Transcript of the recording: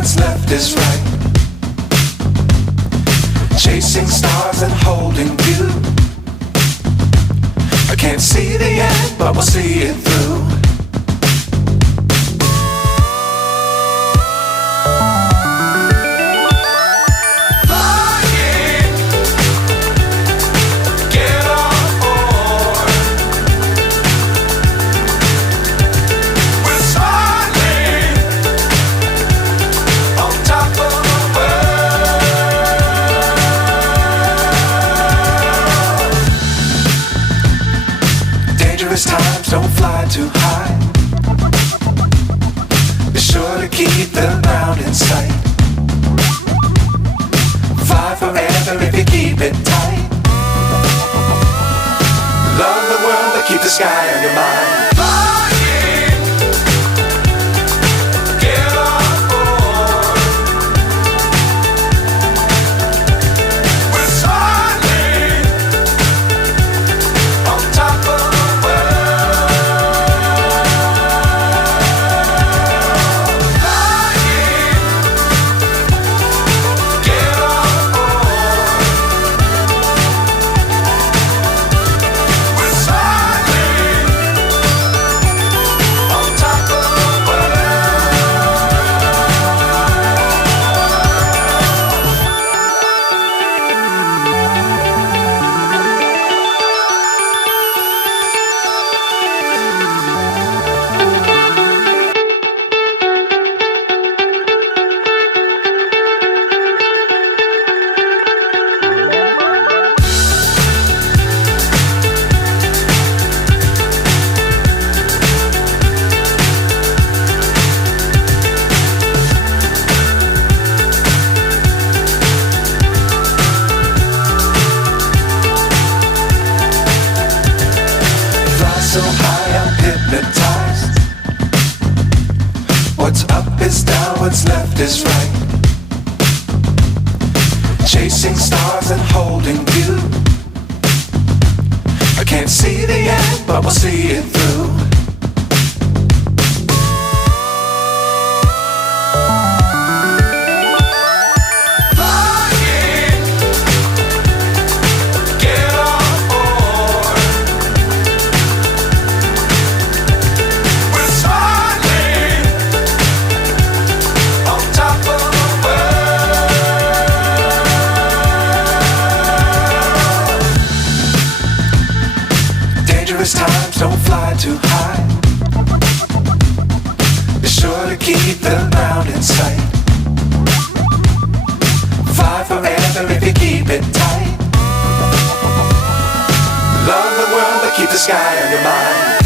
what's left is right. Chasing stars and holding you. I can't see the end, but we'll see it through. Times don't fly too high. Be sure to keep the ground in sight. Fly forever if you keep it tight. Love the world but keep the sky on your mind. So high I'm hypnotized. What's up is down, what's left is right. Chasing stars and holding you. I can't see the end, but we'll see it through. Times don't fly too high. Be sure to keep the ground in sight. Fly forever if you keep it tight. Love the world but keep the sky on your mind.